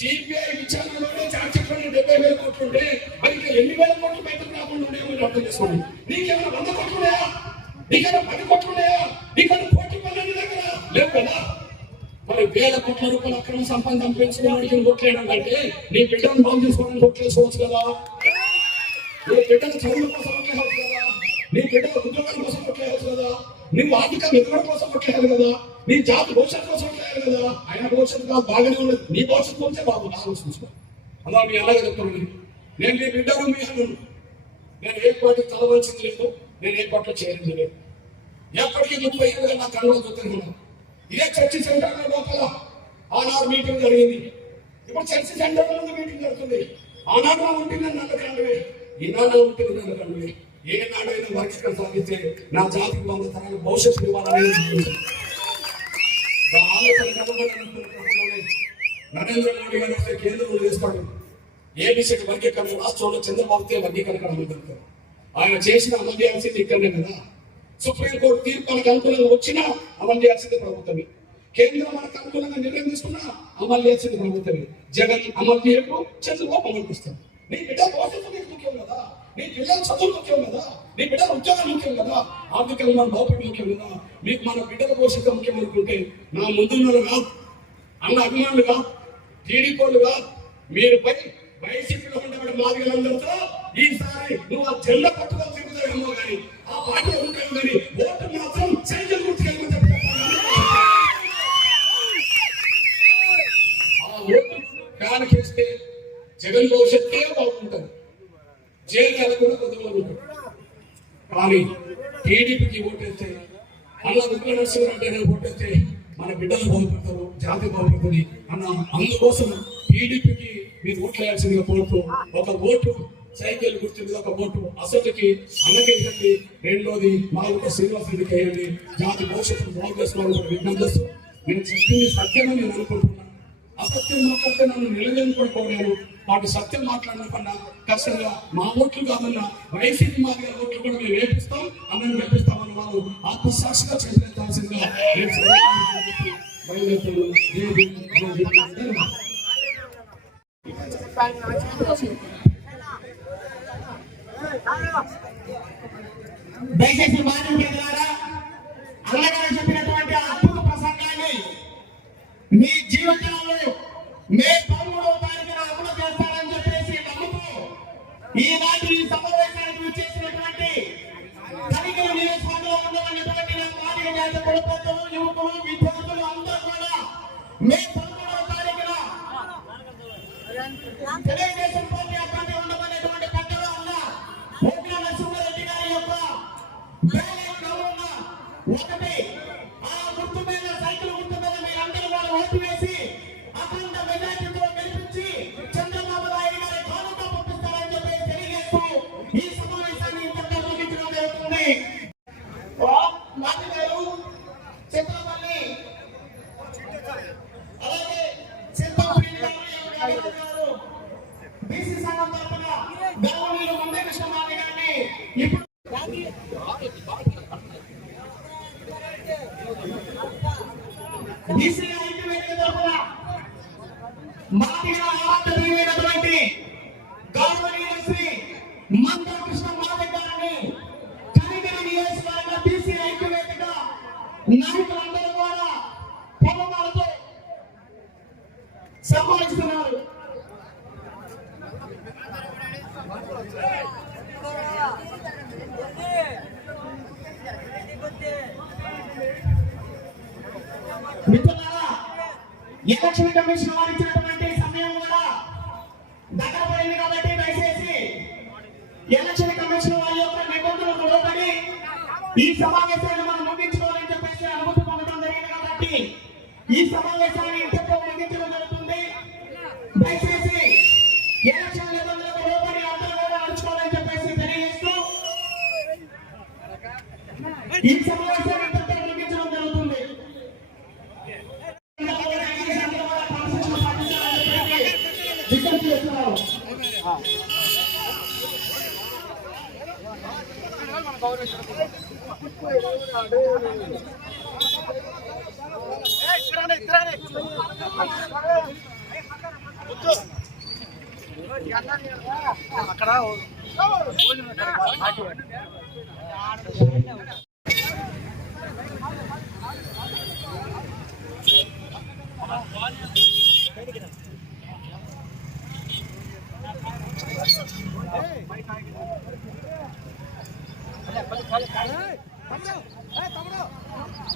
CBI విచారణలోనే చార్జ్పై డెబ్బై వేల కోట్లు ఉంటే మరి ఎన్ని వేల కోట్లు బయటకు రాకుండా ఉండే మీరు అర్థం చేసుకోండి. నీకేమైనా వంద కోట్లు ఉన్నాయా? నీకేమైనా పది కోట్లు ఉన్నాయా? నీకేమైనా కోటి పన్నెండు దగ్గర లేవు కదా. మరి వేల కోట్ల రూపాయలు అక్రమ సంపాదన పెంచుకోవడానికి కొట్లేయడం కంటే నీ బిడ్డను బాగు చేసుకోవడానికి కొట్లేసుకోవచ్చు కదా. నీ బిడ్డను చదువు కోసం కదా. నీ బిడ్డ ఉద్యోగాల కోసం కొట్లేయవచ్చు కదా ఆర్థిక ఎదుగుదల కోసం కొట్టేయాలి కదా? నీ జాతి భవిష్యత్తు కోసం కొట్టేయాలి కదా? ఆయన భవిష్యత్తు కాదు బాగానే ఉన్నది. నీ భవిష్యత్తు గురించే బాబు నా ఆలోచించుకో అలా మీ అలాగే చెప్తాను నేను. నేను నీ బిడ్డను మీ అన్నను. నేను ఏ పార్టీ చదవలసింది లేదు. నేను ఏ పార్టీలో చేరింది లేదు. ఎప్పటికీ ముప్పై ఏళ్ళుగా నా కళ్ళలో చూస్తున్నాను ఇదే చర్చి సెంటర్ లోపల ఆనాడు మీటింగ్ జరిగింది. ఇప్పుడు చర్చి సెంటర్ ముందు మీటింగ్ జరుగుతుంది. ఆనాడు నా ఉంటుంది నన్ను కండువే ఈనాడు ఉంటుంది నన్ను కండువే ఏ నాడైనా వర్గీకరణ సాగితే నా జాతికి వంద తరాలు భవిష్యత్తు ఇవ్వాలని నరేంద్ర మోడీ గారు వస్తే కేంద్రంలో చేస్తాడు. ఏబిసిడి వర్గీకరణ రాష్ట్రంలో చంద్రబాబుతే వర్గీకరణ అమలు జరుగుతుంది. ఆయన చేసిన అమలు చేయాల్సింది ఇక్కడనే కదా. సుప్రీంకోర్టు తీర్పు మనకు అనుకూలంగా వచ్చినా అమలు చేయాల్సింది ప్రభుత్వమే. కేంద్రం మనకు అనుకూలంగా నిర్ణయం తీసుకున్నా అమలు చేయాల్సింది ప్రభుత్వమే. జగన్ అమలు చేయకు చంద్రబాబు అమలు చేస్తాడు. నీ బిడ్డ భవిష్యత్తు ముఖ్యం కదా. నీ పిల్లలు చదువు ముఖ్యం కదా? నీ బిడ్డల ఉద్యోగం ముఖ్యం కదా? ఆర్థికంగా మన లోపలి ముఖ్యం కదా? మీకు మన బిడ్డల పోషక ముఖ్యం అనుకుంటే నా ముందున్నారు కాదు అన్న అభిమానులు కాదు టీడీపీలు కాదు మీరు పై వైసీపీలో ఉండబడి మాదిగలందరితో ఈసారి నువ్వు ఆ చెల్ల పట్టుకొని తిరుగుతావేమో కానీ ఆ పార్టీలో ఉంటావు కానీ ఓటు మాత్రం సైకిల్ గుర్తుకెళ్ళమని ఆ ఓటు కానికేస్తే జగన్ భవిష్యత్తే బాగుంటుంది. జైలు వెళ్ళకుండా కొంతమంది కానీ టీడీపీకి ఓటేస్తే అన్న విప్లవ నరసింహరావు ఓటేస్తే మన బిడ్డలు బాగుపడతారు జాతి బాగుపడుతుంది అన్న అందుకోసం టీడీపీకి మీరు ఓట్లు వేయాల్సిందిగా కోరుతూ ఒక ఓటు సైకిల్ గుర్తు ఒక ఓటు అసలుకి అన్నకి రెండోది మా ఒక శ్రీనివాస రెడ్డికి వేయండి జాతి భవిష్యత్తు బాగు చేసుకోవాలని విజ్ఞప్తి చేస్తూ నేను చెప్పింది సత్యమని నేను అనుకుంటున్నాను అసత్యం మాట్లాడితే నన్ను నిలవేని వాటి సత్యం మాట్లాడినకుండా కష్టంగా మా ఓట్లు కాదన్నా వైసీపీ మాదిగా ఓట్లు కూడా మేము వేపిస్తాం అందరం వేపిస్తామని వారు ఆత్మసాక్షిగా చేపట్టాల్సిందిగా నేను సభకు బయలుదేరుతున్నాను. దయచేసి మానవులారా అన్నగారు చెప్పినటువంటి అద్భుత ప్రసంగాన్ని మీ జీవితంలో మే మాదిగ జాతి కులపతులు యువకులు విద్యార్థులు అందరూ కూడా మే పదమూడవ తారీఖున తెలుగుదేశం పార్టీ అభ్యర్థి ఉండమనేటువంటి పెద్దలు ఉన్న ఓట్ల నరసింహారెడ్డి గారి యొక్క బ్యాలెట్ నమూనా ఒకటి బీసీ సంఘం తరఫున గౌరవనీయులు ముందే కృష్ణమాని గారిని ఇప్పుడు బీసీ ఐక్యవేదిక తరఫున మాదిగా ఆరాధనైనటువంటి గౌరవనీయులు శ్రీ మందా కృష్ణ మాదిగ గారిని కనిగిరి నియోజకవర్గ బీసీ ఐక్యవేదిక నాయకులందరూ కూడా పొలమాలతో సంపాదిస్తున్నారు మిత్రులారా ఎలక్షన్ కమిషన్ వారు ఇచ్చినటువంటి సమయం కూడా దగ్గర పడింది కాబట్టి దయచేసి ఎలక్షన్ కమిషన్ వారి యొక్క నిబంధనలకు లోబడి ఈ సమావేశాన్ని మనం ముగించుకోవాలని చెప్పేసి అనుమతి పొందడం జరిగింది కాబట్టి ఈ సమావేశాన్ని ఇంతతో ముగించడం జరుగుతుంది. దయచేసి ఎలక్షన్ ఈ సమావేశాన్ని అక్కడ జరుగుతుంది. విజ్ఞప్తి చేస్తున్నారు